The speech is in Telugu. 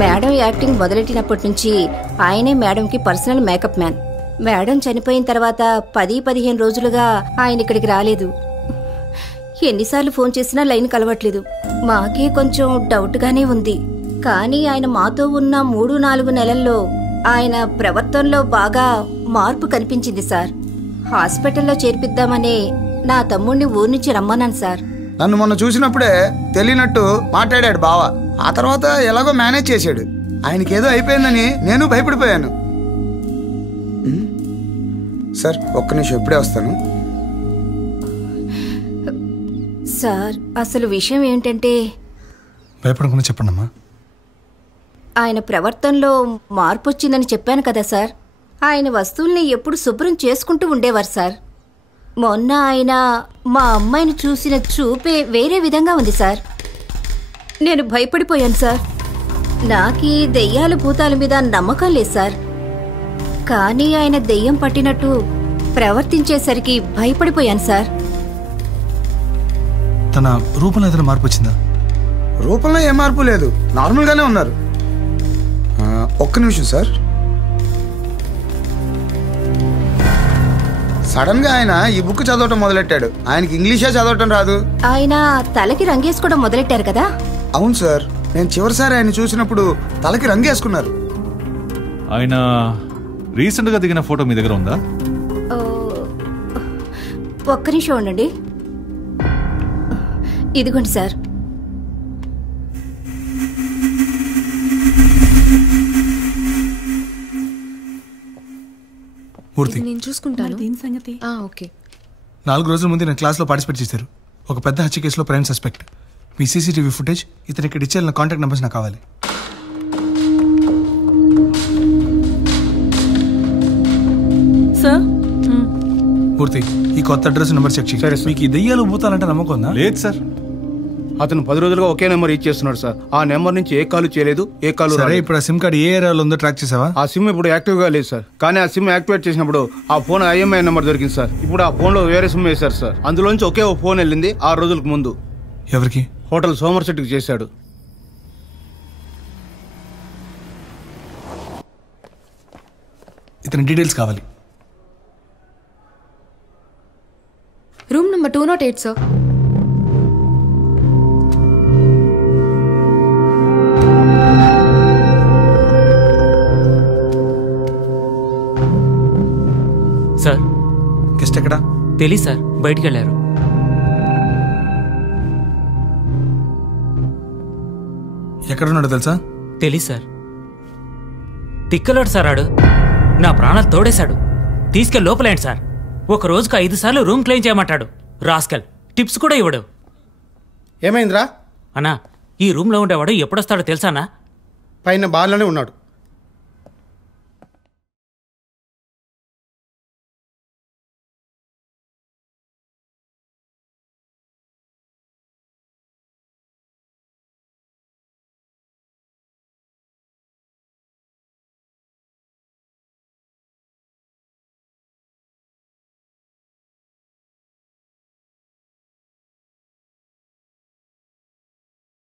మేడం యాక్టింగ్ మొదలెట్టినప్పటి నుంచి ఆయనే మేడంకి పర్సనల్ మేకప్ మ్యాన్. మేడం చనిపోయిన తర్వాత 10-15 రోజులుగా ఆయన ఇక్కడికి రాలేదు. ఎన్నిసార్లు ఫోన్ చేసినా లైన్ కలవట్లేదు. మాకే కొంచెం డౌట్గానే ఉంది. కానీ ఆయన మాతో ఉన్న 3-4 నెలల్లో ఆయన ప్రవర్తనలో బాగా మార్పు కనిపించింది సార్. హాస్పిటల్లో చేర్పిద్దామనే నా తమ్ముడిని ఊరి నుంచి రమ్మన్నాను సార్. నన్ను మొన్న చూసినప్పుడే తెలియనట్టు మాట్లాడాడు బావ. ఆ తర్వాత ఎలాగో మేనేజ్ చేశాడు. ఆయనకేదో అయిపోయిందని నేను భయపడిపోయాను. సార్ ఒక్క నిమిషం, ఇప్పుడే వస్తాను. సార్ అసలు విషయం ఏంటంటే, భయపడకుండా చెప్పండమ్మా. ఆయన ప్రవర్తనలో మార్పు వచ్చిందని చెప్పాను కదా సార్. ఆయన వస్తువుల్ని ఎప్పుడు శుభ్రం చేసుకుంటూ ఉండేవారు సార్. మొన్న ఆయన మా అమ్మాయిని చూసిన చూపే వేరే విధంగా ఉంది సార్. నేను భయపడిపోయాను సార్. నాకీ దెయ్యాల భూతాల మీద నమ్మకం లేదు సార్. కానీ ఆయన దెయ్యం పట్టినట్టు ప్రవర్తించేసరికి భయపడిపోయాను సార్. తన రూపంలో ఏదైనా మార్పు వచ్చిందా? రూపంలో ఏ మార్పు లేదు, నార్మల్గానే ఉన్నారు. ఒక్క నిమిషం సార్. సడన్ గా ఆయన ఈ బుక్ చదవటం మొదలెట్టాడు. ఆయనకి ఇంగ్లీషే చదవటం రాదు. ఆయన తలకి రంగేసుకోవడం మొదలెట్టారు కదా? అవును సార్, నేను చివరిసారి ఆయన చూసినప్పుడు తలకి రంగేసుకున్నారు. ఆయన రీసెంట్ గా దిగిన ఫోటో మీ దగ్గర ఉందా? ఒక్క నిమిషం ఉండండి. ఇదిగోండి సార్. పూర్తి నేను చూసుకుంటాను. దీని సంగతి ఓకే. 4 రోజుల ముందు నేను క్లాస్లో పార్టిసిపేట్ చేశారు. ఒక పెద్ద హత్య కేసులో ప్రైమ్ సస్పెక్ట్. మీ సీసీటీవీ ఫుటేజ్, ఇతను ఇక్కడ ఇచ్చేయాలన్న కాంటాక్ట్ నెంబర్స్ నాకు కావాలి. సార్ పూర్తి ఈ కొత్త అడ్రస్ నెంబర్ చెక్ చేయండి. మీకు ఈ దెయ్యాలు భూతాలంటే నమ్మకం ఉందా? లేదు సార్. అతను 10 రోజులుగా ఒకే నెంబర్ యూజ్ చేస్తున్నాడు సార్. ఆ నెంబర్ నుంచి ఏ కాల్ చేయలేదు, ఏ కాల్ సరే. ఇప్పుడు ఆ సిమ్ కార్డ్ ఏ ఏరియాలో ఉందో ట్రాక్ చేసావా? ఆ సిమ్ ఇప్పుడు యాక్టివ్ గా లేదు సార్. కానీ ఆ సిమ్ యాక్టివేట్ చేసినప్పుడు ఆ ఫోన్ IMEI నెంబర్ దొరికింది సార్. ఇప్పుడు ఆ ఫోన్ లో వేరే సిమ్ వేశారు సార్. అందులోంచి ఒకే ఒక ఫోన్ వెళ్ళింది 6 రోజులకు ముందు. ఎవరికి? హోటల్ సోమర్సెట్కి చేశాడు. ఇతని డీటెయిల్స్ కావాలి. Room number 208 sir. Sir guest ఎక్కడా? తెలీదు సార్, బయటికి వెళ్ళారు. ఎక్కడున్నాడో తెలుసా? తెలీదు సార్. తిక్కలోడు సార్ ఆడు. నా ప్రాణాలు తోడేశాడు. తీసుకెళ్ళి లోపలేండి సార్. ఒక రోజుకు 5 సార్లు రూమ్ క్లీన్ చేయమంటాడు. రాస్కల్ టిప్స్ కూడా ఇవ్వడు. ఏమైందిరా అన్నా, ఈ రూమ్లో ఉండేవాడు ఎప్పుడొస్తాడో తెలుసానా? పైన బార్లోనే ఉన్నాడు.